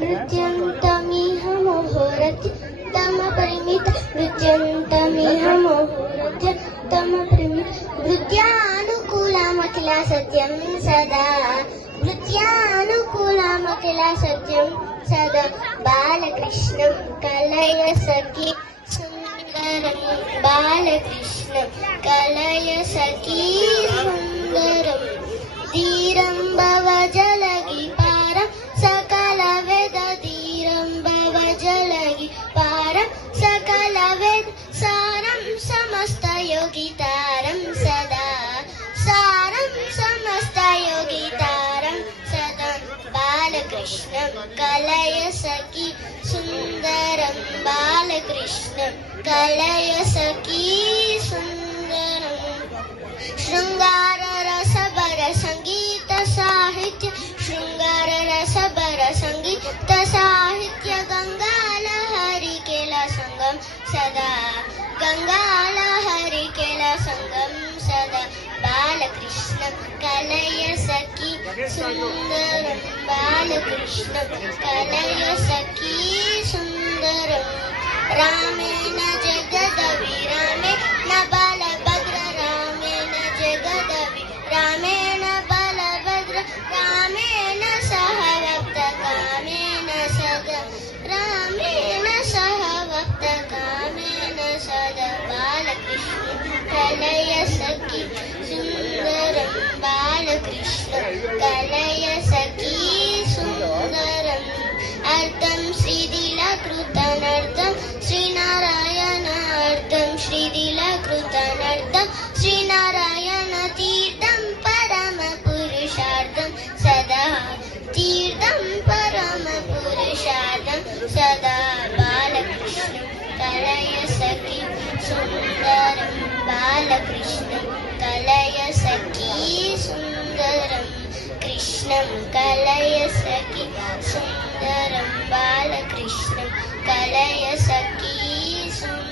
नृत्यं तमिह मोहरत्य तम परिमित नृत्यं तमिह मोहरत्य तम परिमित नृत्यानुकूलमखिल सत्यं सदा नृत्यानुकूलमखिल सत्यं सदा बालकृष्णं कलय सखी सुन्दरं बालकृष्णं कलय सखी सुन्दरं धीरं भव जलगी पारं सकल वेद धीरं भव जलगी पारं सकल वेद सारं समस्त योगितारं सदा सारं समस्त योगितारं सदा बालकृष्णं कलय सखी सुन्दरं बालकृष्णं कलय सखी सुन्दरं शृंगार रसबर संगीत साहित्य शृंगार रसबर संगीत साहित्य गंगालहरी केला संगम सदा गंगालहरी केला संगम सदा बालकृष्ण कलय सखी सुंदरं बालकृष्ण कलय सखी सुंदरं रामेण जगदभिरामे न बालभद्र रामेण जगदभि रामेण बलभद्र रामेण सह भक्तकामेन सदा रामेण सह भक्तकामेन सदा बालकृष्ण कलय सखी सुन्दरं बालकृष्ण कलय सखी सुन्दरम् अर्धं श्रीदिलकृतनर्धं श्रीनारायणार्धं श्रीदिलकृतनर्धं श्रीनारायणतीर्थं परमपुरुषार्थं सदा तीर्थं परमपुरुषार्थं सदा बालकृष्ण कलय सखी सुन्दरं बालकृष्ण कलय सखी सुन्दरं कृष्णं कलय सखी सुन्दरं बालकृष्णं कलय सखी सुन्दरम्